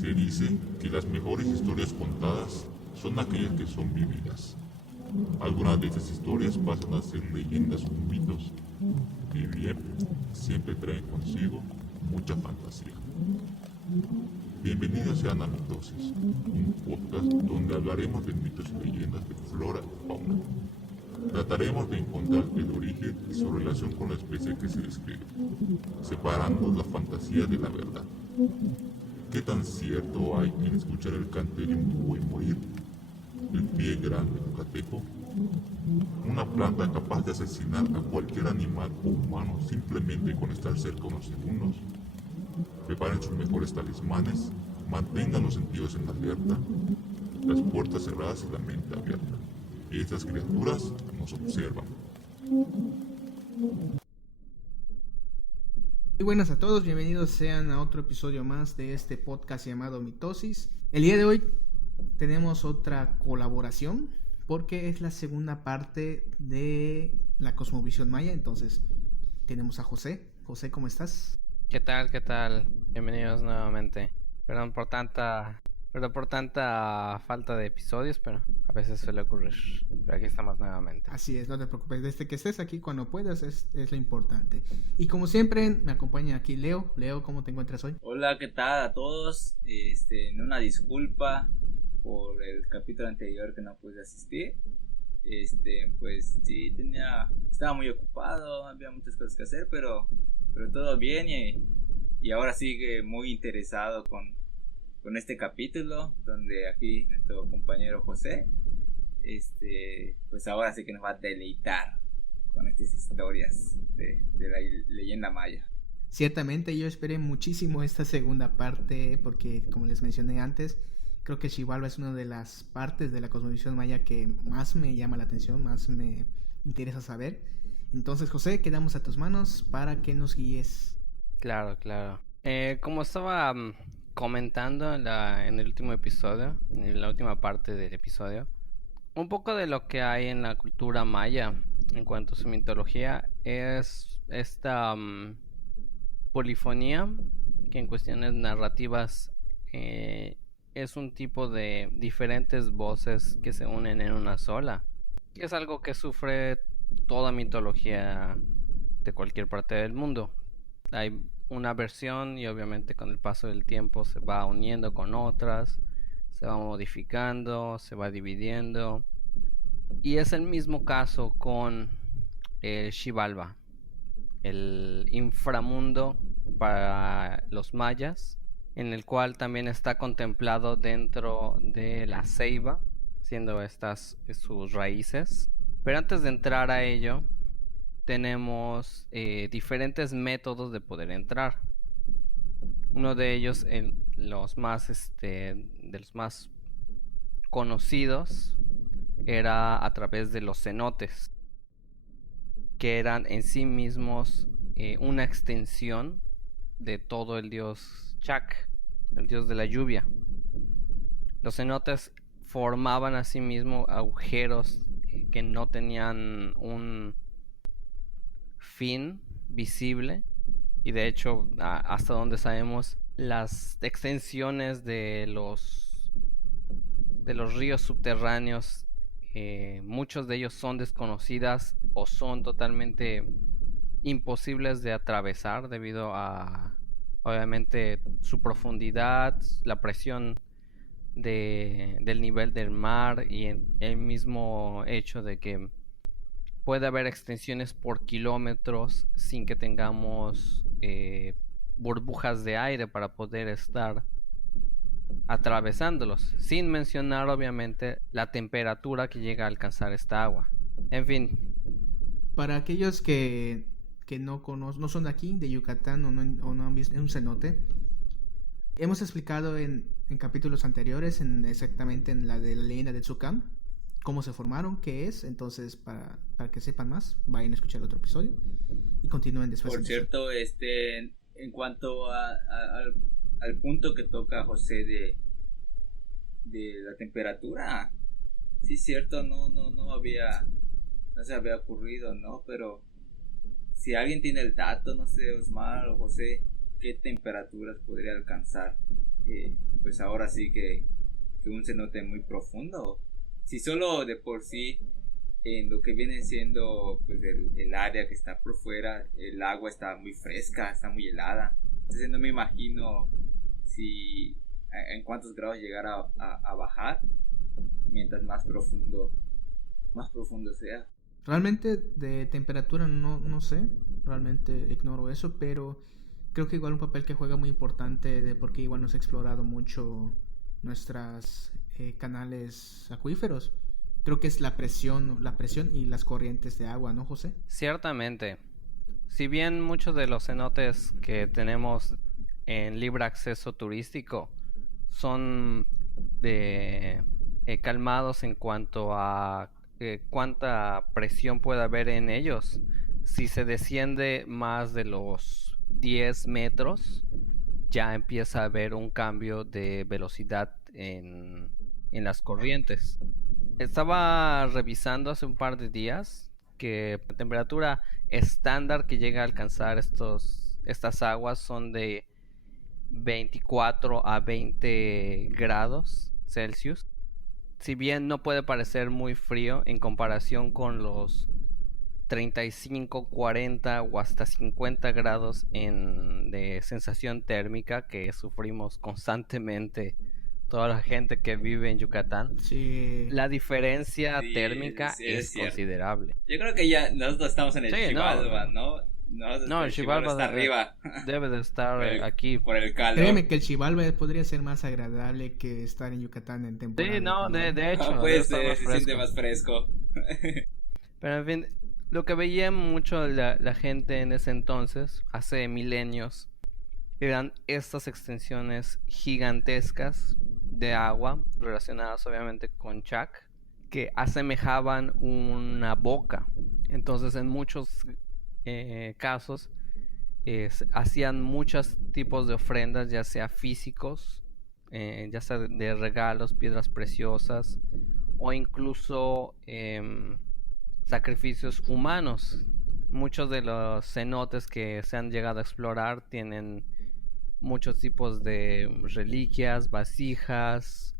Se dice que las mejores historias contadas son aquellas que son vividas. Algunas de estas historias pasan a ser leyendas o mitos, y bien, siempre traen consigo mucha fantasía. Bienvenidos sean a Mitosis, un podcast donde hablaremos de mitos y leyendas de flora y fauna. Trataremos de encontrar el origen y su relación con la especie que se describe, separando la fantasía de la verdad. ¿Qué tan cierto hay en escuchar el Canterium y morir? El pie grande yucateco, una planta capaz de asesinar a cualquier animal o humano simplemente con estar cerca unos segundos. Preparen sus mejores talismanes, mantengan los sentidos en alerta, las puertas cerradas y la mente abierta. Estas criaturas nos observan. Muy buenas a todos, bienvenidos sean a otro episodio más de este podcast llamado Mitosis. El día de hoy tenemos otra colaboración porque es la segunda parte de la Cosmovisión Maya. Entonces tenemos a José. José, ¿cómo estás? ¿Qué tal? ¿Qué tal? Bienvenidos nuevamente. Perdón por tanta falta de episodios, pero a veces suele ocurrir. Pero aquí estamos nuevamente. Así es, no te preocupes, desde que estés aquí cuando puedas es lo importante. Y como siempre me acompaña aquí Leo. Leo, ¿cómo te encuentras hoy? Hola, ¿qué tal a todos? Una disculpa por el capítulo anterior que no pude asistir. Pues sí, estaba muy ocupado, había muchas cosas que hacer, pero todo bien y ahora sigue muy interesado con este capítulo donde aquí nuestro compañero José, pues ahora sí que nos va a deleitar con estas historias de la leyenda maya. Ciertamente yo esperé muchísimo esta segunda parte porque, como les mencioné antes, creo que Xibalba es una de las partes de la cosmovisión maya que más me llama la atención, más me interesa saber. Entonces, José, quedamos a tus manos para que nos guíes. Claro. Como estaba comentando en el último episodio, en la última parte del episodio, un poco de lo que hay en la cultura maya en cuanto a su mitología es esta polifonía, que en cuestiones narrativas es un tipo de diferentes voces que se unen en una sola, que es algo que sufre toda mitología de cualquier parte del mundo. Hay una versión y obviamente con el paso del tiempo se va uniendo con otras, se va modificando, se va dividiendo, y es el mismo caso con el Xibalba, el inframundo para los mayas, en el cual también está contemplado dentro de la ceiba, siendo estas sus raíces. Pero antes de entrar a ello, tenemos diferentes métodos de poder entrar. Uno de ellos, de los más conocidos, era a través de los cenotes, que eran en sí mismos una extensión de todo el dios Chak, el dios de la lluvia. Los cenotes formaban a sí mismos agujeros que no tenían un fin visible, y de hecho hasta donde sabemos, las extensiones de los ríos subterráneos, muchos de ellos son desconocidas o son totalmente imposibles de atravesar debido a, obviamente, su profundidad, la presión del nivel del mar y el mismo hecho de que puede haber extensiones por kilómetros sin que tengamos burbujas de aire para poder estar atravesándolos, sin mencionar obviamente la temperatura que llega a alcanzar esta agua. En fin. Para aquellos que no son de aquí, de Yucatán, o no han visto un cenote, hemos explicado en capítulos anteriores, exactamente en la de la leyenda de Tsukam, cómo se formaron, qué es. Entonces, para que sepan más, vayan a escuchar el otro episodio y continúen después. Por cierto, en cuanto al punto que toca José de la temperatura, sí es cierto, no se había ocurrido, ¿no? Pero si alguien tiene el dato, no sé, Osmar o José, ¿qué temperaturas podría alcanzar pues ahora sí que un cenote muy profundo. Si solo de por sí en lo que viene siendo pues el área que está por fuera, el agua está muy fresca, está muy helada. Entonces no me imagino si en cuántos grados llegar a bajar mientras más profundo sea. Realmente de temperatura no sé, realmente ignoro eso, pero creo que igual un papel que juega muy importante de porque igual nos ha explorado mucho nuestras canales acuíferos. Creo que es la presión y las corrientes de agua, ¿no, José? Ciertamente. Si bien muchos de los cenotes que tenemos en libre acceso turístico son de calmados en cuanto a cuánta presión puede haber en ellos, si se desciende más de los 10 metros, ya empieza a haber un cambio de velocidad en las corrientes. Estaba revisando hace un par de días que la temperatura estándar que llega a alcanzar estas aguas son de 24 a 20 grados Celsius. Si bien no puede parecer muy frío en comparación con los 35, 40 o hasta 50 grados de sensación térmica que sufrimos constantemente toda la gente que vive en Yucatán, Sí. la diferencia Sí, térmica sí, es cierto. considerable. Yo creo que ya nosotros estamos en el Sí, Xibalba, ¿no? No, el Xibalba está arriba. debe de estar aquí. Por el calor. Créeme que el Xibalba podría ser más agradable que estar en Yucatán en temporada. Sí, no, calor. de hecho, debe Pues estar más se siente fresco. más fresco. Pero en fin, lo que veía mucho la gente en ese entonces, hace milenios, eran estas extensiones gigantescas de agua, relacionadas obviamente con Chac, que asemejaban una boca. Entonces, en muchos casos, hacían muchos tipos de ofrendas, ya sea físicos, ya sea de regalos, piedras preciosas, o incluso sacrificios humanos. Muchos de los cenotes que se han llegado a explorar tienen muchos tipos de reliquias, vasijas,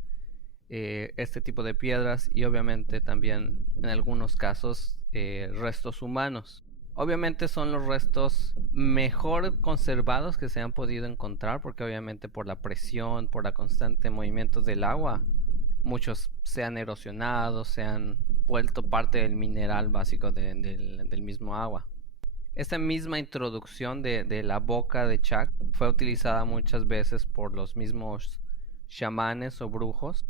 este tipo de piedras y obviamente también en algunos casos restos humanos. Obviamente son los restos mejor conservados que se han podido encontrar porque obviamente por la presión, por la constante movimiento del agua, muchos se han erosionado, se han vuelto parte del mineral básico del mismo agua. Esta misma introducción de la boca de Chac fue utilizada muchas veces por los mismos chamanes o brujos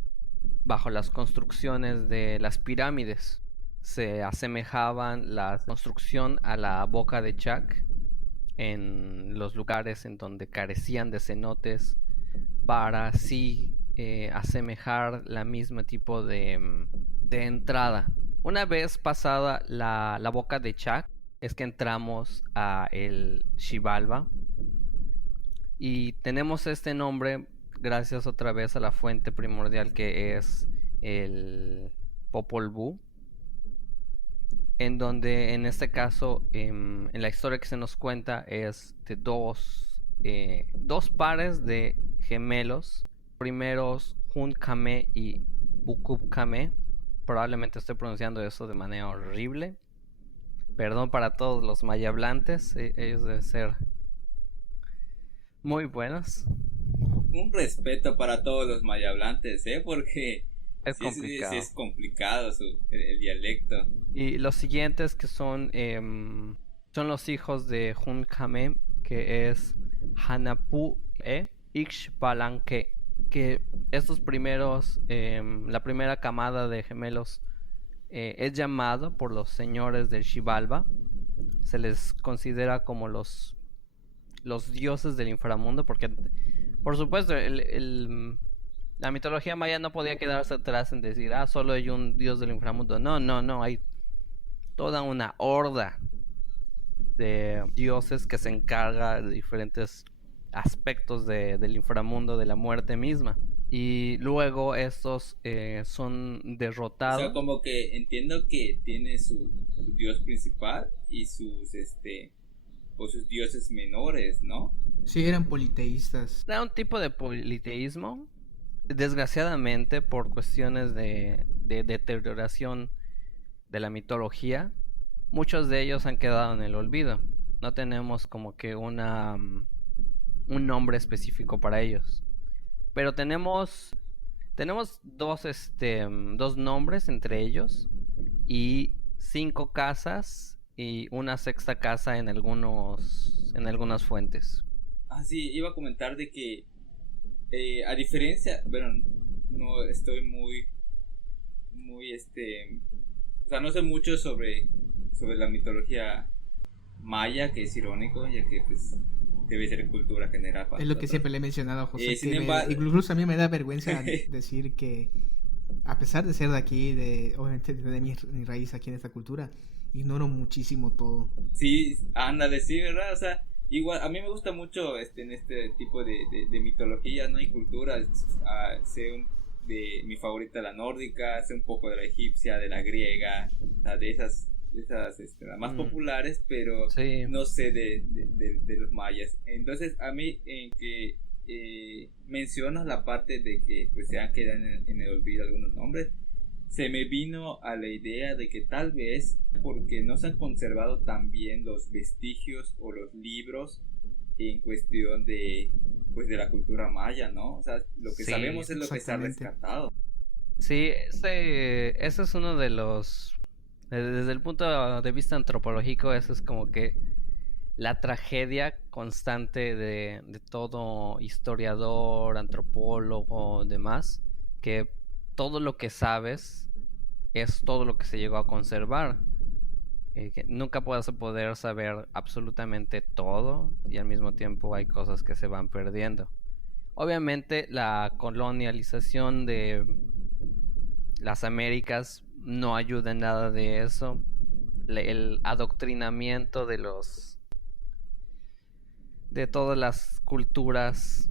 bajo las construcciones de las pirámides. Se asemejaban la construcción a la boca de Chac en los lugares en donde carecían de cenotes para así asemejar la misma tipo de entrada. Una vez pasada la boca de Chac es que entramos a el Xibalba y tenemos este nombre gracias otra vez a la fuente primordial que es el Popol Vuh, en donde en este caso en la historia que se nos cuenta es de dos pares de gemelos, primeros Hun Kame y Bukub Kame. Probablemente estoy pronunciando eso de manera horrible, perdón para todos los mayablantes, ellos deben ser muy buenos. Un respeto para todos los mayablantes, porque Es complicado. Sí es complicado el dialecto. Y los siguientes que son los hijos de Hun Kame, que es Hanapu e Ixbalanque, que estos primeros, la primera camada de gemelos es llamado por los señores del Xibalba, se les considera como los dioses del inframundo, porque por supuesto la mitología maya no podía quedarse atrás en decir, solo hay un dios del inframundo. No, hay toda una horda de dioses que se encarga de diferentes aspectos del inframundo, de la muerte misma. Y luego estos son derrotados. O sea, como que entiendo que tiene su dios principal y sus o sus dioses menores, ¿no? Sí, eran politeístas. Era un tipo de politeísmo. Desgraciadamente, por cuestiones de deterioración de la mitología, muchos de ellos han quedado en el olvido. No tenemos como que un nombre específico para ellos. Pero tenemos dos nombres entre ellos y 5 casas y una sexta casa en algunas fuentes. Ah, sí, iba a comentar de que a diferencia, bueno, no estoy muy, o sea, no sé mucho sobre la mitología maya, que es irónico, ya que pues debe ser cultura general para Es lo que nosotros. siempre le he mencionado a José. Sin que embargo- incluso a mí me da vergüenza decir que, a pesar de ser de aquí, obviamente de mi raíz aquí en esta cultura, ignoro muchísimo todo. Sí, ándale, sí, ¿verdad? O sea, igual, a mí me gusta mucho en este tipo de mitología, ¿no? Y culturas. Sé de mi favorita la nórdica, sé un poco de la egipcia, de la griega, o sea, de esas las más populares, pero Sí. no sé de los mayas. Entonces, a mí, en que mencionas la parte de que pues se han quedado en el olvido algunos nombres, se me vino a la idea de que tal vez porque no se han conservado tan bien los vestigios o los libros en cuestión de pues de la cultura maya, ¿no? O sea, lo que Sí, sabemos es lo que se ha exactamente. rescatado. Sí, ese es uno de los... Desde el punto de vista antropológico, eso es como que la tragedia constante de todo historiador, antropólogo, demás, que todo lo que sabes es todo lo que se llegó a conservar. Que nunca vas a poder saber absolutamente todo y al mismo tiempo hay cosas que se van perdiendo. Obviamente la colonialización de las Américas no ayuda en nada de eso. El adoctrinamiento de todas las culturas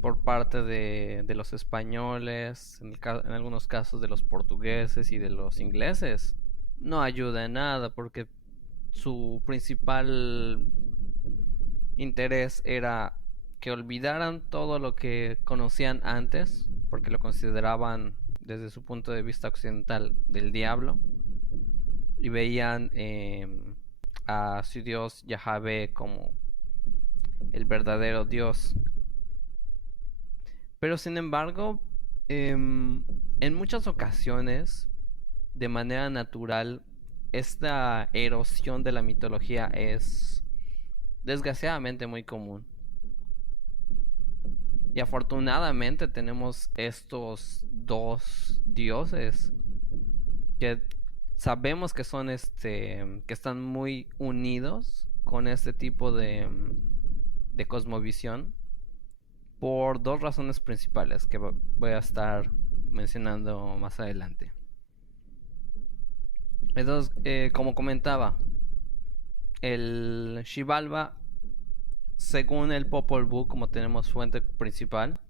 por parte de los españoles, en algunos casos de los portugueses y de los ingleses, no ayuda en nada porque su principal interés era que olvidaran todo lo que conocían antes, porque lo consideraban desde su punto de vista occidental del diablo, y veían a su dios Yahvé como el verdadero dios. Pero sin embargo, en muchas ocasiones, de manera natural, esta erosión de la mitología es desgraciadamente muy común. Y afortunadamente tenemos estos 2 dioses que sabemos que son que están muy unidos con este tipo de cosmovisión por 2 razones principales que voy a estar mencionando más adelante. Entonces, como comentaba, el Xibalba, según el Popol Vuh, como tenemos fuente principal,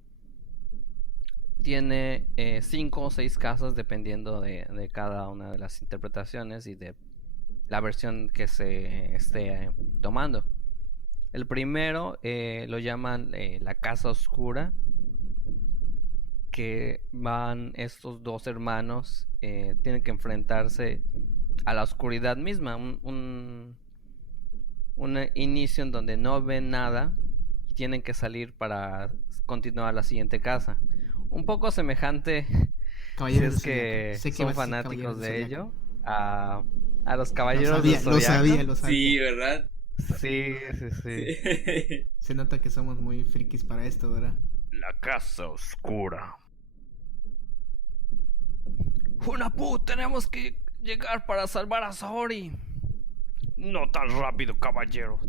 tiene 5 o 6 casas dependiendo de cada una de las interpretaciones y de la versión que se esté tomando. El primero lo llaman la Casa Oscura, que van estos 2 hermanos, tienen que enfrentarse a la oscuridad misma, un inicio en donde no ven nada y tienen que salir para continuar a la siguiente casa. Un poco semejante, si es que son fanáticos de ello, a los Caballeros del Zodiaco. Lo sabía. Sí, ¿verdad? Sí. Se nota que somos muy frikis para esto, ¿verdad? La Casa Oscura. Hunapu, tenemos que llegar para salvar a Saori. No tan rápido, caballero.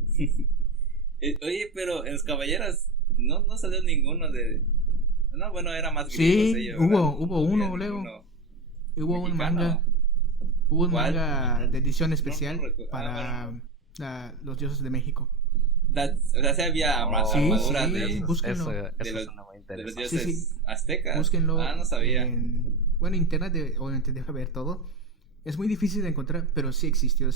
Oye, pero en los caballeros no salió ninguno de... No, bueno, era más Sí, gringos ellos, hubo uno, había Leo. ninguno Hubo un mexicano. manga. Hubo un ¿Cuál? manga de edición especial recuerdo. para los dioses de México. O sea, sí había sí, armaduras sí, de, búsquenlo. Eso suena muy de los interesante. dioses Sí. aztecas. Búsquenlo. No sabía. Bueno, internet obviamente deja ver todo. Es muy difícil de encontrar, pero sí existió.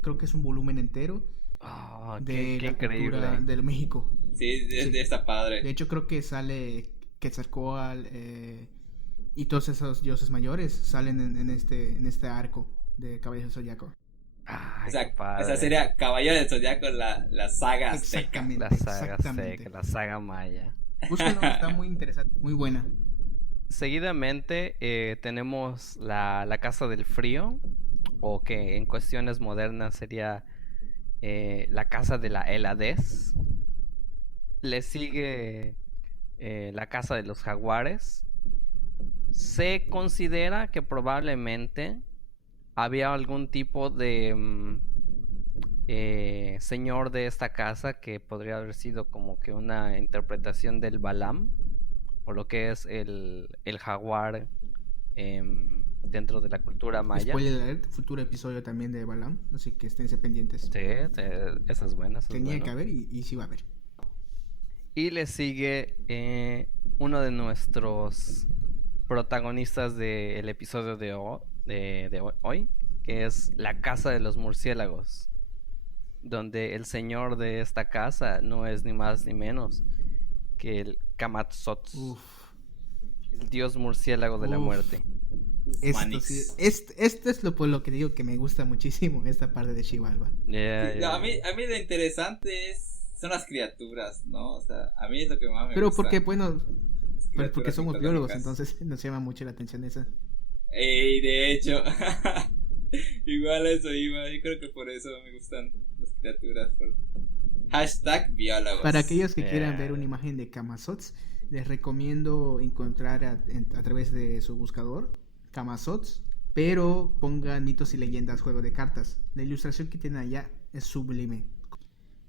Creo que es un volumen entero. Oh, de qué la increíble. cultura del México. Sí, Sí. está padre. De hecho, creo que sale Quetzalcóatl y todos esos dioses mayores salen en este arco de Caballeros del Zodiaco. Ay, O qué sea, padre. esa sería Caballero del Zodiaco, la saga azteca. Exactamente, La saga exactamente. azteca, la saga maya. Búsquenlo, está muy interesante, muy buena. Seguidamente tenemos la Casa del Frío, o que en cuestiones modernas sería la Casa de la Heladez. Le sigue la Casa de los Jaguares. Se considera que probablemente había algún tipo de señor de esta casa que podría haber sido como que una interpretación del Balam, o lo que es el jaguar dentro de la cultura maya. Spoiler alert, futuro episodio también de Balam, así que esténse pendientes. Sí, esa es buena. Tenía que haber y sí va a haber. Y le sigue uno de nuestros protagonistas del episodio de hoy, que es la Casa de los Murciélagos, donde el señor de esta casa no es ni más ni menos que el Kamatzotz, el dios murciélago de la muerte. Esto sí, esto es por lo que digo que me gusta muchísimo esta parte de Xibalba. A mí lo interesante son las criaturas, ¿no? O sea, a mí es lo que más me Pero gusta. porque, bueno, porque somos biólogos, mitológicas. entonces nos llama mucho la atención esa. Ey, de hecho, igual eso iba, yo creo que por eso me gustan las criaturas. Hashtag biólogos. Para aquellos que quieran ver una imagen de Kamazots, les recomiendo encontrar a través de su buscador Kamazots, pero pongan mitos y leyendas juego de cartas. La ilustración que tienen allá es sublime.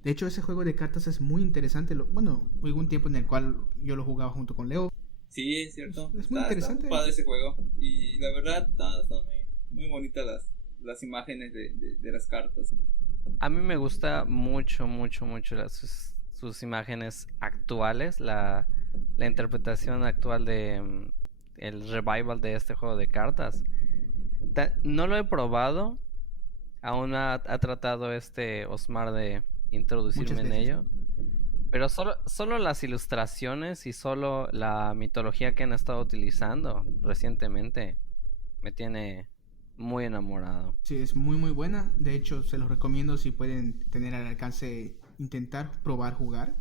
De hecho, ese juego de cartas es muy interesante. Bueno, hubo un tiempo en el cual yo lo jugaba junto con Leo. Sí, es cierto. Es muy interesante. Está padre ese juego. Y la verdad, están muy bonitas las imágenes de las cartas. A mí me gusta mucho sus imágenes actuales, la interpretación actual de el revival de este juego de cartas. No lo he probado, aún ha tratado Osmar de introducirme en ello, pero solo las ilustraciones y solo la mitología que han estado utilizando recientemente me tiene muy enamorado. Sí, es muy muy buena. De hecho, se los recomiendo si pueden tener al alcance, intentar probar jugar.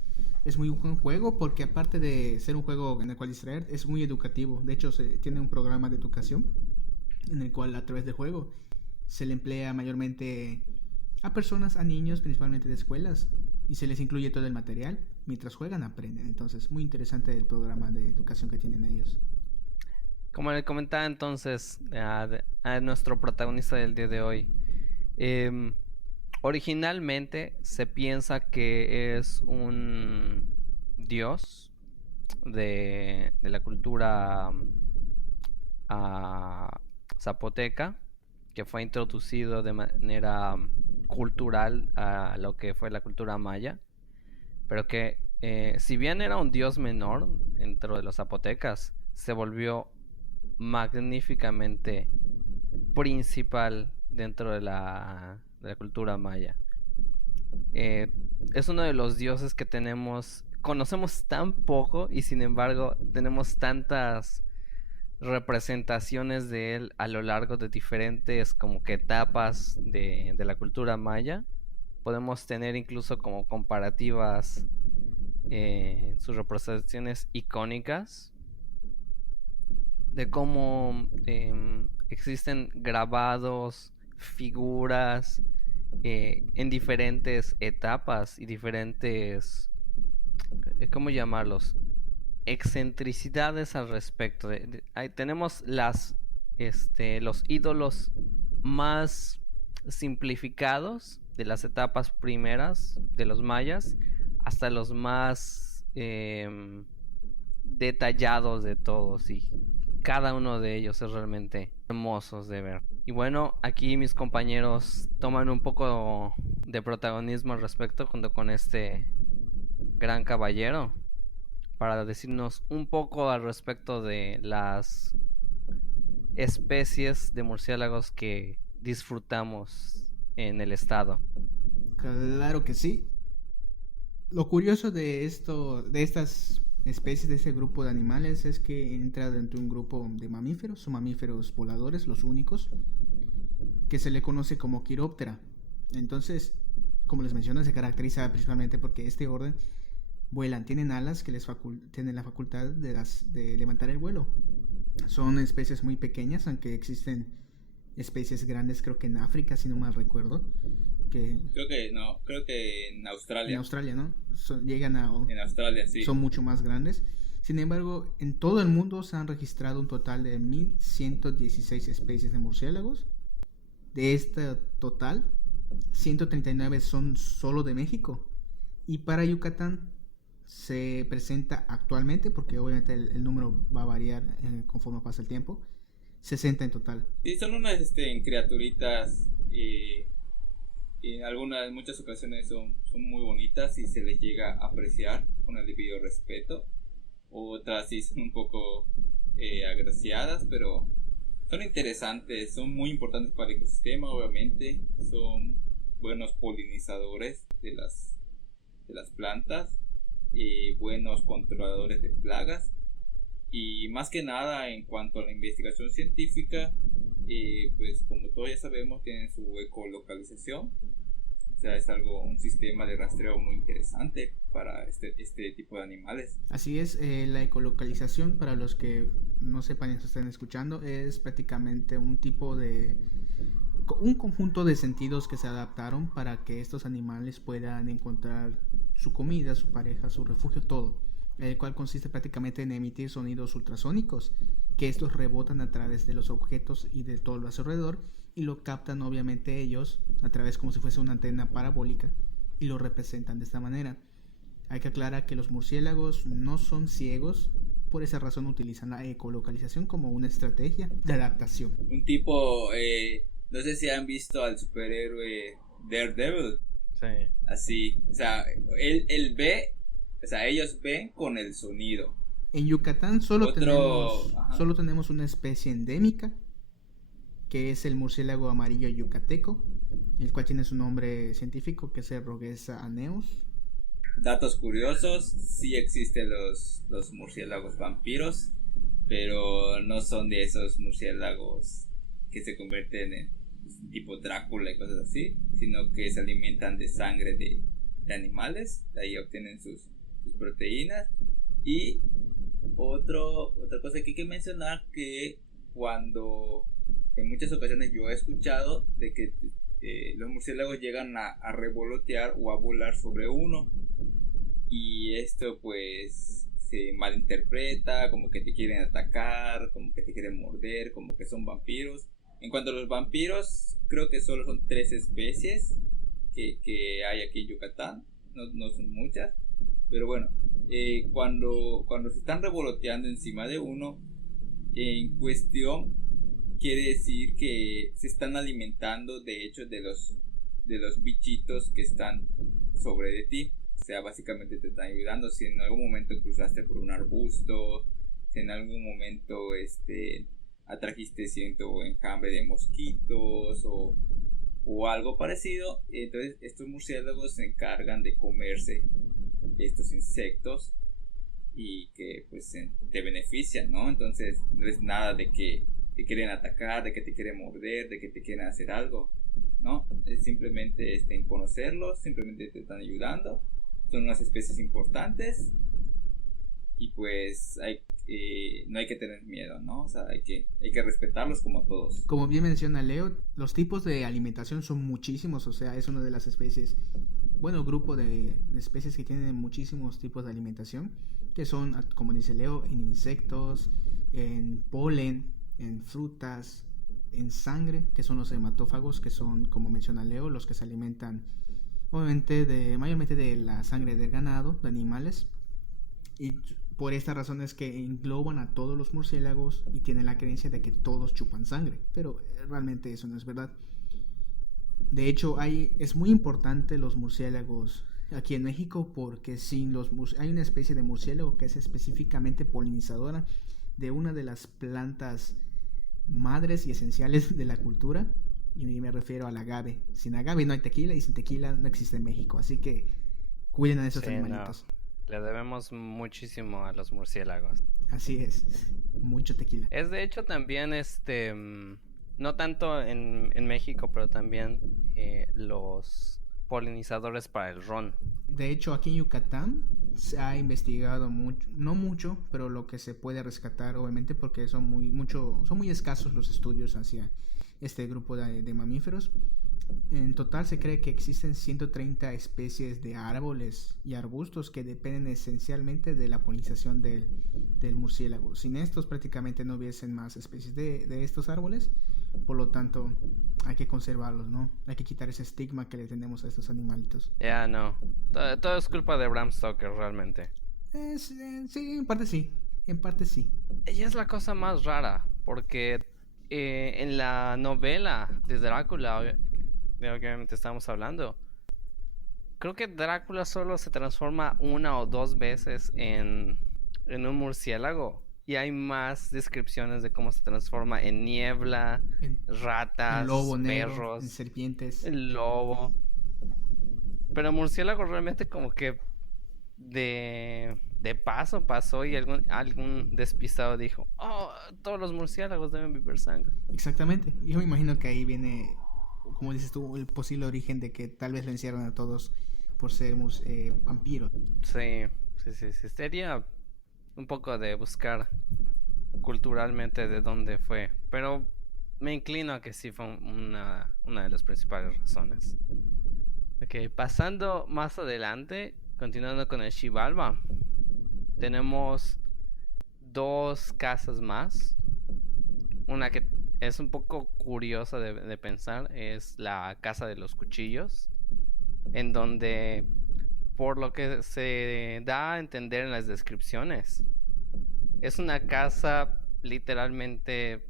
Es muy buen juego porque aparte de ser un juego en el cual distraer, es muy educativo. De hecho, tiene un programa de educación en el cual a través del juego se le emplea mayormente a personas, a niños, principalmente de escuelas, y se les incluye todo el material. Mientras juegan, aprenden. Entonces, muy interesante el programa de educación que tienen ellos. Como le comentaba entonces a nuestro protagonista del día de hoy, originalmente se piensa que es un dios de la cultura zapoteca, que fue introducido de manera cultural a lo que fue la cultura maya, pero que si bien era un dios menor dentro de los zapotecas, se volvió magníficamente principal dentro de la cultura maya. Es uno de los dioses que conocemos tan poco, y sin embargo tenemos tantas representaciones de él a lo largo de diferentes como que etapas de la cultura maya. Podemos tener incluso como comparativas sus representaciones icónicas, de cómo existen grabados, figuras en diferentes etapas y diferentes, ¿cómo llamarlos? Excentricidades al respecto. Ahí tenemos los ídolos más simplificados de las etapas primeras de los mayas hasta los más detallados de todos, y cada uno de ellos es realmente hermosos de ver. Y bueno, aquí mis compañeros toman un poco de protagonismo al respecto junto con este gran caballero para decirnos un poco al respecto de las especies de murciélagos que disfrutamos en el estado. Claro que sí. Lo curioso de estas especies, de ese grupo de animales, es que entra dentro de un grupo de mamíferos, son mamíferos voladores, los únicos, que se le conoce como Chiroptera. Entonces, como les mencioné, se caracteriza principalmente porque este orden vuelan, tienen alas que tienen la facultad de levantar el vuelo. Son especies muy pequeñas, aunque existen especies grandes, creo que en África, si no mal recuerdo. Creo que en Australia. En Australia, ¿no? En Australia, sí. Son mucho más grandes. Sin embargo, en todo el mundo se han registrado un total de 1116 especies de murciélagos. De este total, 139 son solo de México. Y para Yucatán se presenta actualmente, porque obviamente el número va a variar conforme pasa el tiempo, 60 en total. Sí, son unas criaturitas, en muchas ocasiones son muy bonitas y se les llega a apreciar con el debido respeto. Otras sí son un poco agraciadas, pero son interesantes, son muy importantes para el ecosistema, obviamente. Son buenos polinizadores de las plantas, buenos controladores de plagas. Y más que nada, en cuanto a la investigación científica, pues como todos ya sabemos, tienen su ecolocalización. O sea, es un sistema de rastreo muy interesante para este tipo de animales. Así es, la ecolocalización, para los que no sepan y se estén escuchando, es prácticamente un conjunto de sentidos que se adaptaron para que estos animales puedan encontrar su comida, su pareja, su refugio, todo. El cual consiste prácticamente en emitir sonidos ultrasónicos, que estos rebotan a través de los objetos y de todo lo a su alrededor, y lo captan obviamente ellos a través como si fuese una antena parabólica y lo representan de esta manera. Hay que aclarar que los murciélagos no son ciegos, por esa razón utilizan la ecolocalización como una estrategia de adaptación. Un tipo, no sé si han visto al superhéroe Daredevil. Sí. Así, o sea, él ve, o sea, ellos ven con el sonido. En Yucatán solo tenemos una especie endémica, que es el murciélago amarillo yucateco, el cual tiene su nombre científico, que es el Rogesa aneus. Datos curiosos: sí existen los murciélagos vampiros, pero no son de esos murciélagos que se convierten en tipo Drácula y cosas así, sino que se alimentan de sangre de animales, de ahí obtienen sus proteínas. Y otra cosa que hay que mencionar, que cuando en muchas ocasiones yo he escuchado de que los murciélagos llegan a revolotear o a volar sobre uno, y esto pues se malinterpreta como que te quieren atacar, como que te quieren morder, como que son vampiros. En cuanto a los vampiros, creo que solo son 3 especies que hay aquí en Yucatán, no son muchas, pero bueno, cuando se están revoloteando encima de uno, en cuestión, quiere decir que se están alimentando de hecho de los bichitos que están sobre de ti. O sea, básicamente te están ayudando. Si en algún momento cruzaste por un arbusto, si en algún momento atrajiste cierto enjambre de mosquitos o algo parecido, entonces estos murciélagos se encargan de comerse estos insectos y que pues te benefician, ¿no? Entonces no es nada de que te quieren atacar, de que te quieren morder, de que te quieren hacer algo, ¿no? Es simplemente en conocerlos, simplemente te están ayudando. Son unas especies importantes y pues no hay que tener miedo, ¿no? O sea, hay que respetarlos como todos. Como bien menciona Leo, los tipos de alimentación son muchísimos, o sea, es una de las especies, bueno, grupo de especies que tienen muchísimos tipos de alimentación, que son, como dice Leo, en insectos, en polen, en frutas, en sangre, que son los hematófagos, que son, como menciona Leo, los que se alimentan obviamente mayormente de la sangre del ganado, de animales, y por esta razón es que engloban a todos los murciélagos y tienen la creencia de que todos chupan sangre, pero realmente eso no es verdad. De hecho, es muy importante los murciélagos aquí en México, porque hay una especie de murciélago que es específicamente polinizadora de una de las plantas madres y esenciales de la cultura, Y me refiero al agave. Sin agave no hay tequila y sin tequila no existe México. Así que cuiden a esos Sí, no. animalitos. Le debemos muchísimo a los murciélagos. Así es. Mucho tequila. Es de hecho también no tanto en México, pero también los polinizadores para el ron. De hecho, aquí en Yucatán se ha investigado mucho, no mucho, pero lo que se puede rescatar, obviamente, porque son muy escasos los estudios hacia este grupo de mamíferos. En total se cree que existen 130 especies de árboles y arbustos que dependen esencialmente de la polinización del murciélago. Sin estos prácticamente no hubiesen más especies de estos árboles, por lo tanto hay que conservarlos, ¿no? Hay que quitar ese estigma que le tenemos a estos animalitos. Ya, no. Todo es culpa de Bram Stoker, realmente. Sí, en parte sí, en parte sí. Ella es la cosa más rara, porque en la novela de Drácula, de lo que obviamente estamos hablando, creo que Drácula solo se transforma una o dos veces en un murciélago. Y hay más descripciones de cómo se transforma en niebla, En ratas, lobo negro, en perros, serpientes. el lobo. Pero murciélago realmente como que de paso pasó y algún despistado dijo, oh, todos los murciélagos deben beber sangre. Exactamente. Yo me imagino que ahí viene, como dices tú, el posible origen de que tal vez lo encierran a todos por ser vampiros. Sí. Sería un poco de buscar culturalmente de dónde fue. Pero me inclino a que sí fue una de las principales razones. Ok, pasando más adelante, continuando con el Xibalba, tenemos dos casas más. Una que es un poco curiosa de pensar es la Casa de los Cuchillos, en donde, por lo que se da a entender en las descripciones, es una casa literalmente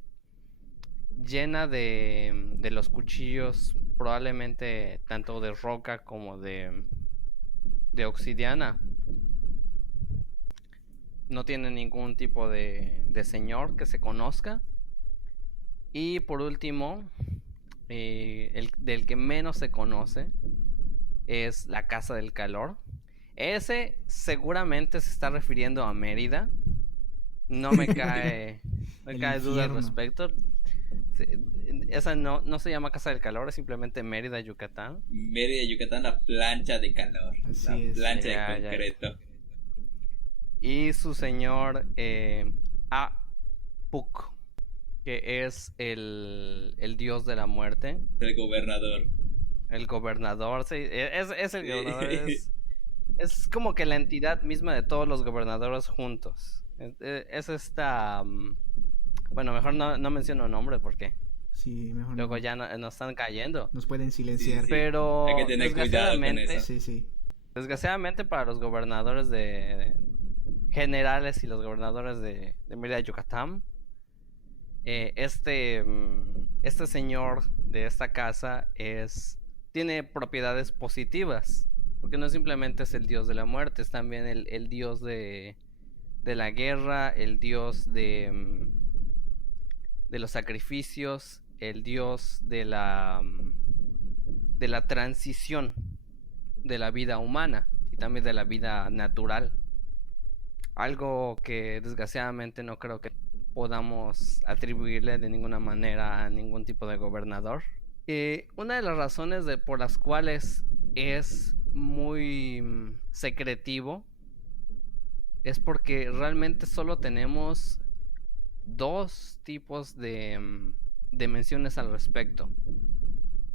llena de los cuchillos, probablemente tanto de roca como de obsidiana. No tiene ningún tipo de señor que se conozca. Y por último, el del que menos se conoce es la Casa del Calor. Ese seguramente se está refiriendo a Mérida. No me cae duda al respecto. Esa no se llama Casa del Calor, es simplemente Mérida, Yucatán. Mérida, Yucatán, la plancha de calor. Así la es. plancha Ya, de concreto. Y su señor Apuk, que es el dios de la muerte. El gobernador. El gobernador, sí, es el gobernador. Es como que la entidad misma de todos los gobernadores juntos. Es esta... bueno, mejor no menciono nombre porque Sí, mejor luego no. ya nos están cayendo. Nos pueden silenciar. Sí. Pero Hay que tener cuidado con desgraciadamente, eso. Sí. desgraciadamente para los gobernadores de generales y los gobernadores de Mérida, Yucatán, este señor de esta casa tiene propiedades positivas, porque no simplemente es el dios de la muerte, es también el dios de la guerra, el dios de los sacrificios, el dios de la transición de la vida humana y también de la vida natural. Algo que desgraciadamente no creo que podamos atribuirle de ninguna manera a ningún tipo de gobernador. Una de las razones por las cuales es muy secretivo es porque realmente solo tenemos dos tipos de menciones al respecto.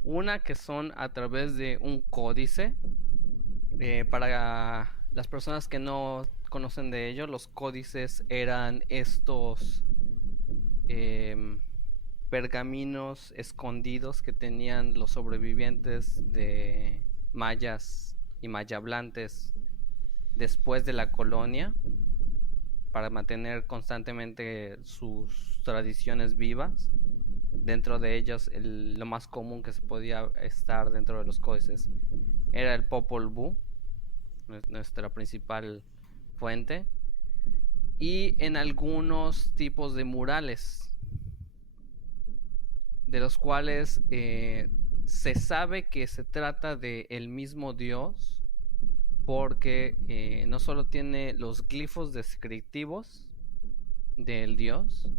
Una que son a través de un códice. Para las personas que no conocen de ello, los códices eran estos pergaminos escondidos que tenían los sobrevivientes de mayas y mayablantes después de la colonia, para mantener constantemente sus tradiciones vivas. Dentro de ellos, lo más común que se podía estar dentro de los códices era el Popol Vuh, nuestra principal fuente, y en algunos tipos de murales. de los cuales se sabe que se trata de el mismo dios, porque no solo tiene los glifos descriptivos del dios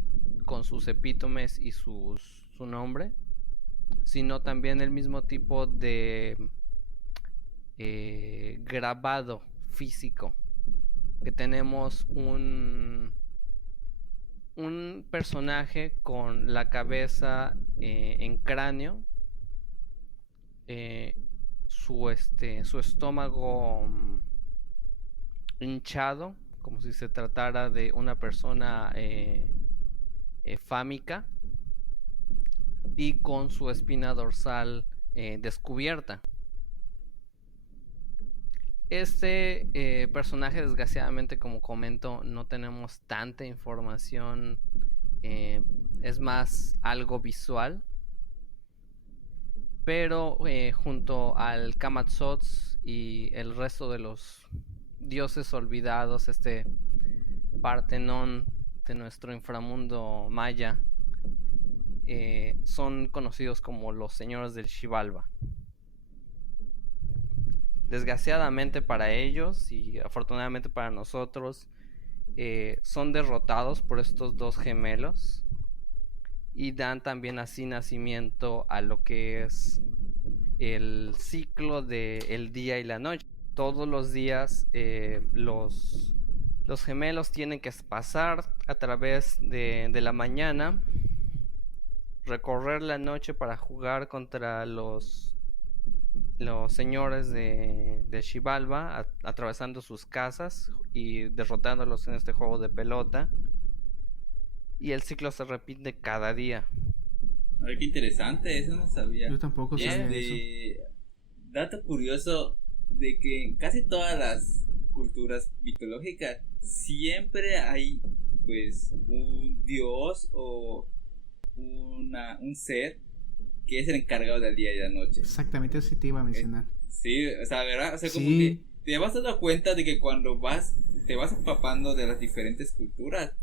con sus epítomes y su nombre, sino también el mismo tipo de grabado físico, que tenemos un personaje con la cabeza en cráneo, su estómago hinchado, como si se tratara de una persona fámica, y con su espina dorsal descubierta. Este personaje, desgraciadamente, como comento, no tenemos tanta información, es más algo visual, pero junto al Kamazoz y el resto de los dioses olvidados, este Partenón de nuestro inframundo maya, son conocidos como los señores del Xibalba. Desgraciadamente para ellos y afortunadamente para nosotros, son derrotados por estos dos gemelos y dan también así nacimiento a lo que es el ciclo del día y la noche. Todos los días los gemelos tienen que pasar a través de la mañana, recorrer la noche para jugar contra los señores de Xibalba, atravesando sus casas y derrotándolos en este juego de pelota, y el ciclo se repite cada día. A ver, qué interesante, eso no sabía. Yo tampoco sabía eso. Dato curioso de que en casi todas las culturas mitológicas siempre hay pues un dios o un ser que es el encargado del día y la noche. Exactamente, eso sí te iba a mencionar. Sí, o sea, ¿verdad? O sea, como Sí. que te vas dando cuenta de que cuando te vas empapando de las diferentes culturas,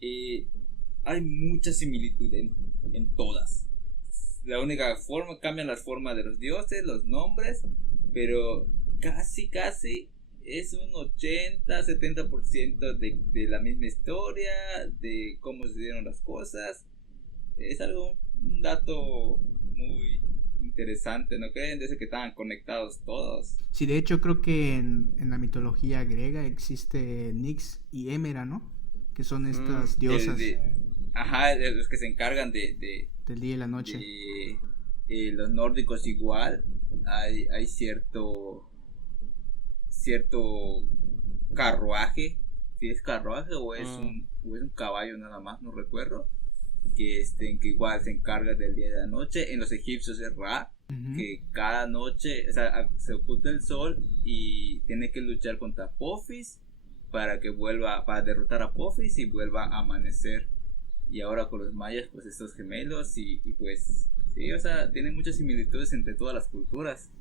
hay mucha similitud en todas. La única forma, cambian las formas de los dioses, los nombres, pero casi es un 80-70% de la misma historia, de cómo se dieron las cosas. Es un dato muy interesante, ¿no creen? De ese que estaban conectados todos. Sí, de hecho creo que en la mitología griega existe Nix y Hemera, ¿no? Que son estas diosas Ajá, los que se encargan del día y la noche. Los nórdicos igual. Hay cierto carruaje. Si es carruaje o es un caballo nada más, no recuerdo. Que igual se encarga del día y de la noche. En los egipcios es Ra, que cada noche, o sea, se oculta el sol y tiene que luchar contra Apophis para derrotar a Apophis y vuelva a amanecer. Y ahora con los mayas, pues estos gemelos y pues sí, o sea, tienen muchas similitudes entre todas las culturas.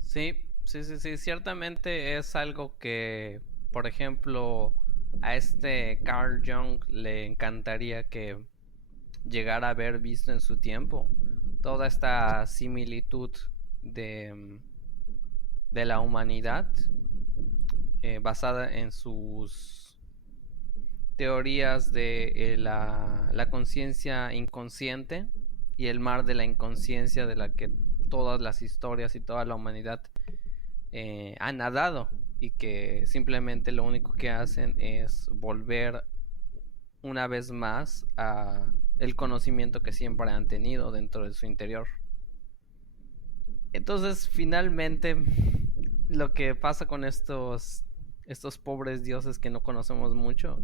Sí, ciertamente es algo que, por ejemplo, a Carl Jung le encantaría que llegara a haber visto en su tiempo. Toda esta similitud de la humanidad, basada en sus teorías de la conciencia inconsciente y el mar de la inconsciencia de la que todas las historias y toda la humanidad han nadado, y que simplemente lo único que hacen es volver una vez más a el conocimiento que siempre han tenido dentro de su interior. Entonces, finalmente, lo que pasa con estos pobres dioses que no conocemos mucho,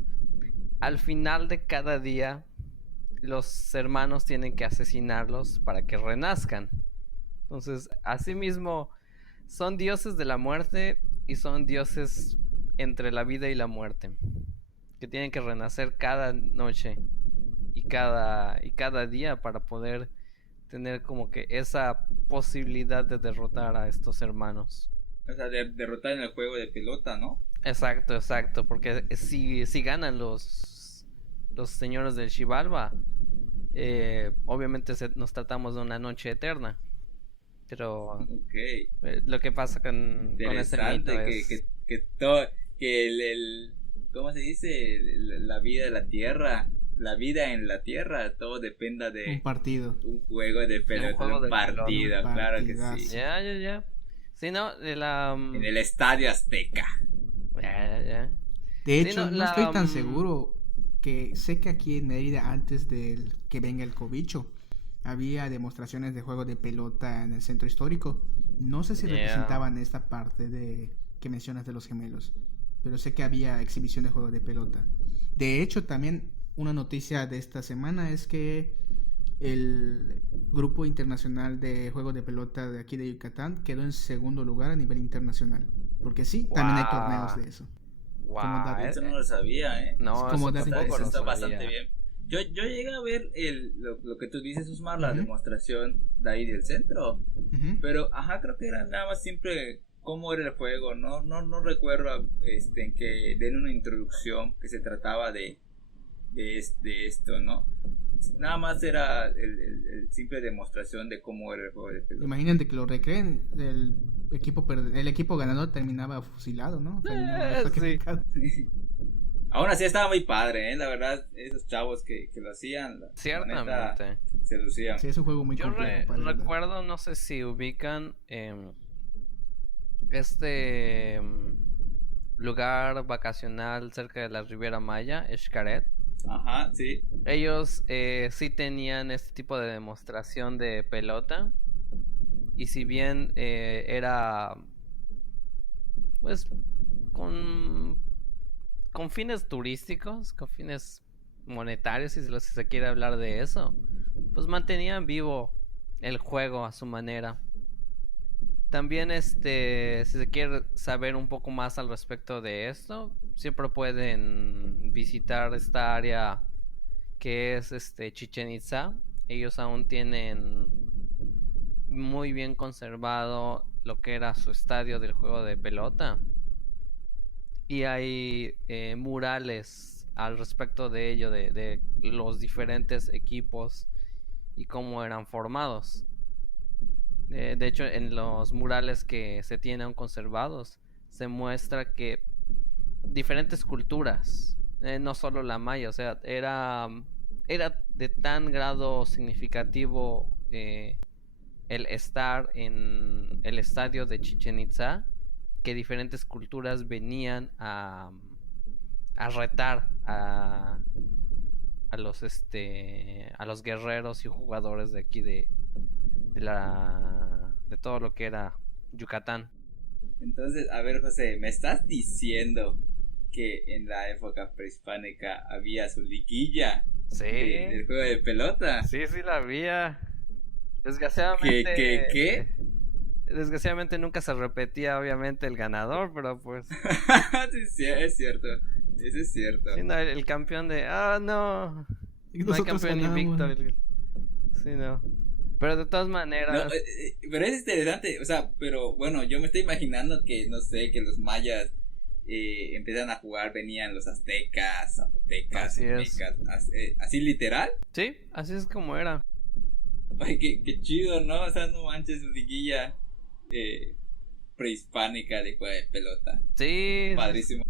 al final de cada día los hermanos tienen que asesinarlos para que renazcan. Entonces, asimismo, son dioses de la muerte y son dioses entre la vida y la muerte, que tienen que renacer cada noche y cada día para poder tener como que esa posibilidad de derrotar a estos hermanos. O sea, derrotar en el juego de pelota, ¿no? Exacto, porque si ganan los los señores del Xibalba, obviamente nos tratamos de una noche eterna. Pero Ok. lo que pasa con este mito Interesante es... que todo, que ¿cómo se dice? La vida de la tierra, la vida en la tierra, todo dependa Un de partido. un juego de pelota, juego un de pelota. partido, Un claro que partidazo. sí. Ya. Sí, no, de la... En el Estadio Azteca. Ya. De Sí, hecho, no, no estoy tan seguro, que sé que aquí en Mérida, antes de que venga el cobicho, había demostraciones de juego de pelota en el centro histórico. No sé si Yeah. representaban esta parte de que mencionas de los gemelos, pero sé que había exhibición de juego de pelota. De hecho, también una noticia de esta semana es que el grupo internacional de juego de pelota de aquí de Yucatán quedó en segundo lugar a nivel internacional. Porque sí, también hay Wow. torneos de eso. Wow, Como dato. Eso no lo sabía, ¿eh? No, como eso dato tampoco Eso lo está sabía. bastante bien. Yo llegué a ver lo que tú dices, Usmar, la Ujú. demostración de ahí del centro. Ujú. Pero, creo que era nada más siempre cómo era el juego. No recuerdo en que den una introducción que se trataba de esto, ¿no? Nada más era el simple demostración de cómo era el juego de pelota. Imagínate que lo recreen, el equipo ganador terminaba fusilado, ¿no? Terminaba Sí. sacrificado. Aún así estaba muy padre, ¿eh? La verdad, esos chavos que lo hacían, la neta, Ciertamente. se lucían. Sí, es un juego muy Yo complejo. para verdad. recuerdo, no sé si ubican este lugar vacacional cerca de la Riviera Maya, Xcaret. Ajá, sí. Ellos sí tenían este tipo de demostración de pelota. Y si bien era pues con fines turísticos, con fines monetarios, si se quiere hablar de eso, pues mantenían vivo el juego a su manera. También si se quiere saber un poco más al respecto de esto, siempre pueden visitar esta área que es Chichén Itzá. Ellos aún tienen muy bien conservado lo que era su estadio del juego de pelota. Y hay murales al respecto de ello, de los diferentes equipos y cómo eran formados. De hecho, en los murales que se tienen conservados, se muestra que diferentes culturas, no solo la maya, o sea, era de tan grado significativo el estar en el estadio de Chichén Itzá, que diferentes culturas venían a retar a los guerreros y jugadores de aquí de todo lo que era Yucatán. Entonces, a ver, José, ¿me estás diciendo que en la época prehispánica había su liguilla Sí. del juego de pelota? Sí la había. Desgraciadamente. ¿Qué? Desgraciadamente nunca se repetía, obviamente, el ganador, pero pues. Sí, es cierto. Eso es cierto. Sí, no, el campeón de. ¡Ah, no! Y No hay nosotros campeón ganamos. invicto. Sí, no. Pero de todas maneras. No, pero es interesante, o sea, pero bueno, yo me estoy imaginando que, no sé, que los mayas empiezan a jugar, venían los aztecas, zapotecas, Así es. mexicas, así literal. Sí, así es como era. Ay, qué chido, ¿no? O sea, no manches, liguilla prehispánica de juego de pelota. Sí. Padrísimo.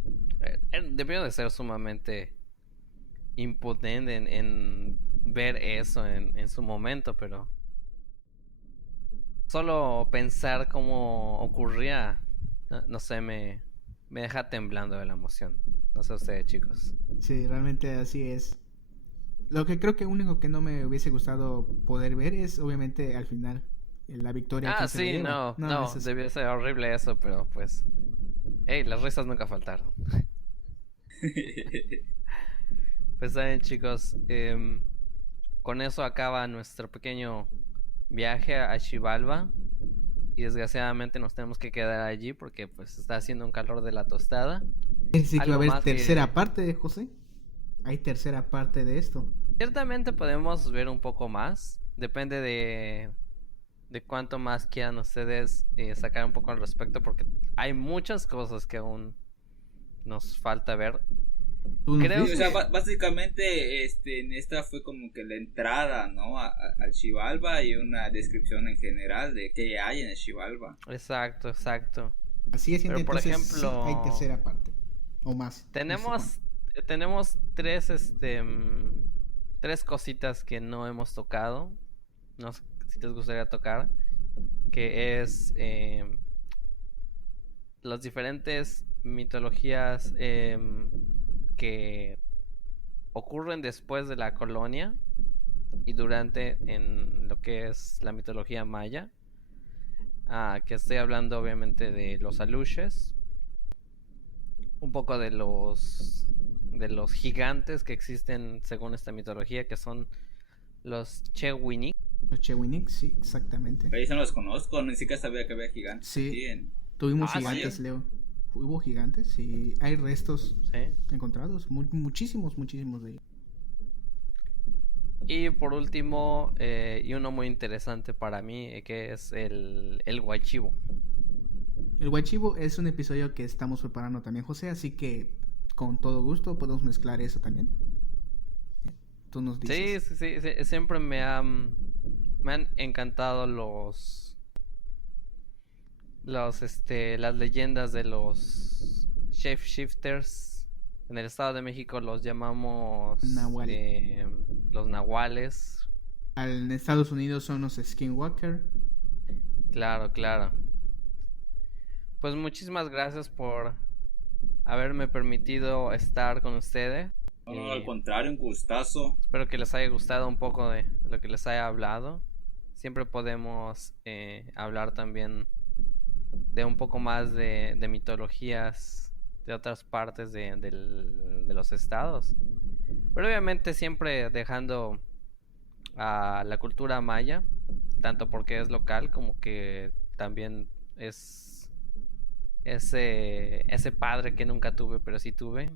Debió de ser sumamente impotente en ver eso en su momento, pero solo pensar cómo ocurría, no sé, me deja temblando de la emoción. No sé ustedes, chicos. Sí, realmente así es. Lo que creo que único que no me hubiese gustado poder ver es obviamente al final la victoria. Ah, quién se la sí, lleva. no, eso es- debió ser horrible eso, pero pues, hey, las risas nunca faltaron. Pues saben, chicos, con eso acaba nuestro pequeño viaje a Xibalba. Y desgraciadamente nos tenemos que quedar allí porque pues está haciendo un calor de la tostada. Es decir, que va a Algo haber más tercera que- parte de José. Hay tercera parte de esto. Ciertamente podemos ver un poco más. Depende de cuánto más quieran ustedes sacar un poco al respecto, porque hay muchas cosas que aún nos falta ver. ¿Tú nos Creo Sí, o dices? sea, básicamente en esta fue como que la entrada, ¿no? Al Xibalba y una descripción en general de qué hay en el Xibalba. Exacto, exacto. Así es, gente. Pero por Entonces sí hay ejemplo, tercera parte. O más. No sé cuánto. tenemos tres, tres cositas que no hemos tocado. No sé si te gustaría tocar. Que es las diferentes mitologías que ocurren después de la colonia y durante en lo que es la mitología maya. Que estoy hablando obviamente de los aluches, un poco de los gigantes que existen según esta mitología, que son los Chewinik. Los Chewinik, sí, exactamente. Ahí no los conozco, ni siquiera sabía que había gigantes Sí. aquí en... Tuvimos Ah, gigantes, sí. Leo. Hubo gigantes, sí. Hay restos ¿Sí? encontrados. Muchísimos de ellos. Y por último, y uno muy interesante para mí, que es el Guachivo. El Guachivo es un episodio que estamos preparando también, José, así que con todo gusto podemos mezclar eso también. Tú nos Sí, dices. sí, siempre me han encantado las leyendas de los shapeshifters. En el Estado de México los llamamos Nahual. los nahuales. En Estados Unidos son los Skinwalker. Claro, claro. Pues muchísimas gracias por haberme permitido estar con ustedes. No, al contrario, un gustazo. Espero que les haya gustado un poco de lo que les haya hablado. Siempre podemos hablar también de un poco más de mitologías de otras partes de los estados. Pero obviamente siempre dejando a la cultura maya, tanto porque es local como que también es ese padre que nunca tuve, pero sí tuve.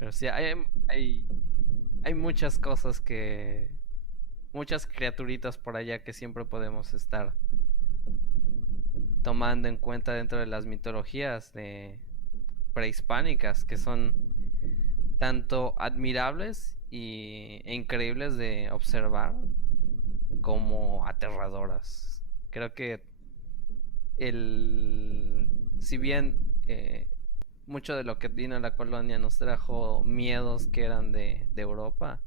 Pero sí, hay muchas cosas muchas criaturitas por allá que siempre podemos estar tomando en cuenta dentro de las mitologías prehispánicas, que son tanto admirables e increíbles de observar como aterradoras. Creo que si bien mucho de lo que vino a la colonia nos trajo miedos que eran de Europa,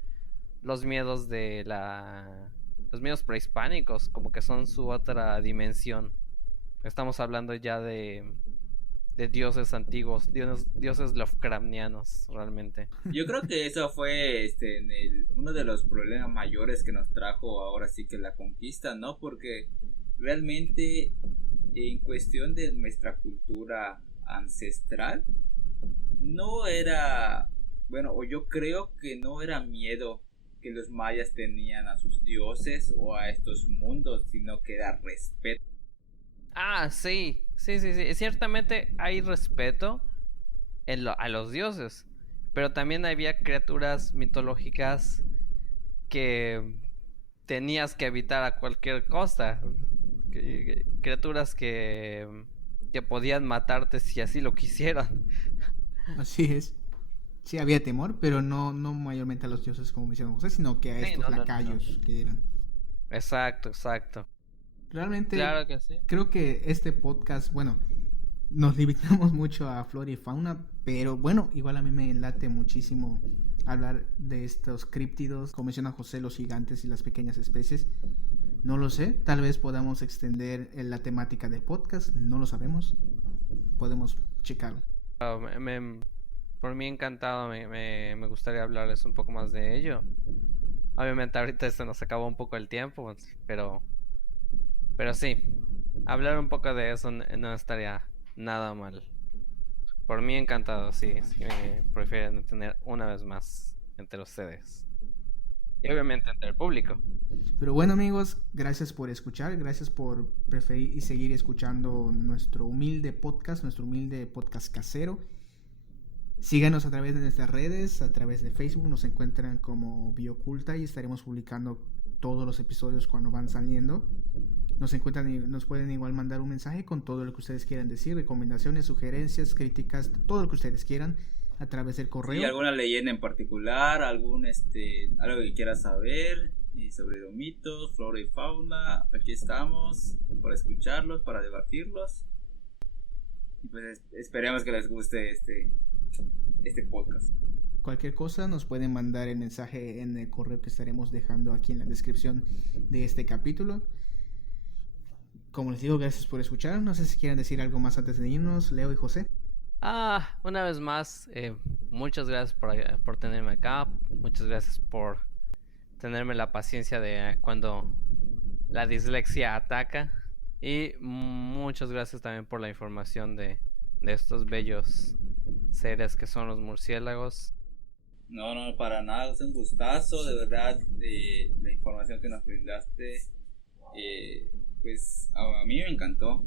los miedos los miedos prehispánicos como que son su otra dimensión. Estamos hablando ya de dioses antiguos, dioses Lovecraftianos realmente. Yo creo que eso fue uno de los problemas mayores que nos trajo ahora sí que la conquista, ¿no? Porque realmente en cuestión de nuestra cultura ancestral no era, bueno, o yo creo que no era miedo que los mayas tenían a sus dioses o a estos mundos, sino que era respeto. Sí. Ciertamente hay respeto a los dioses, pero también había criaturas mitológicas que tenías que evitar a cualquier costa. Criaturas que podían matarte si así lo quisieran. Así es. Sí, había temor, pero no mayormente a los dioses como mencionó José, sino que a Sí, estos no. lacayos que eran. Exacto. Realmente Claro que sí. creo que este podcast, bueno, nos limitamos mucho a flora y fauna, pero bueno, igual a mí me late muchísimo hablar de estos críptidos, como menciona José, los gigantes y las pequeñas especies. No lo sé, tal vez podamos extender la temática del podcast, no lo sabemos, podemos checarlo. Por mí encantado, me gustaría hablarles un poco más de ello. Obviamente ahorita se nos acabó un poco el tiempo, pero sí, hablar un poco de eso no estaría nada mal. Por mí encantado, sí me prefieren tener una vez más entre ustedes. Y obviamente entre el público. Pero bueno, amigos, gracias por escuchar, gracias por preferir y seguir escuchando nuestro humilde podcast casero. Síganos a través de nuestras redes, a través de Facebook, nos encuentran como Bioculta y estaremos publicando todos los episodios cuando van saliendo. Nos pueden igual mandar un mensaje con todo lo que ustedes quieran decir, recomendaciones, sugerencias, críticas, todo lo que ustedes quieran. a través del correo. Y alguna leyenda en particular, algo que quieras saber sobre los mitos, flora y fauna, aquí estamos para escucharlos, para debatirlos. Y pues esperemos que les guste este podcast. Cualquier cosa nos pueden mandar el mensaje en el correo que estaremos dejando aquí en la descripción de este capítulo. Como les digo, gracias por escuchar. No sé si quieren decir algo más antes de irnos, Leo y José. Una vez más, muchas gracias por tenerme acá. Muchas gracias por tenerme la paciencia de cuando la dislexia ataca. Y muchas gracias también por la información de estos bellos seres que son los murciélagos. No, para nada, es un gustazo, de verdad, la información que nos brindaste, pues a mí me encantó,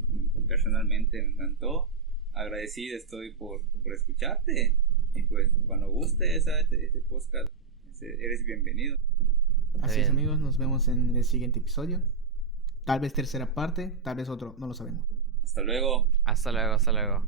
personalmente me encantó, agradecido estoy por escucharte, y pues cuando guste este podcast, eres bienvenido. Así es, amigos, nos vemos en el siguiente episodio, tal vez tercera parte, tal vez otro, no lo sabemos. Hasta luego. Hasta luego.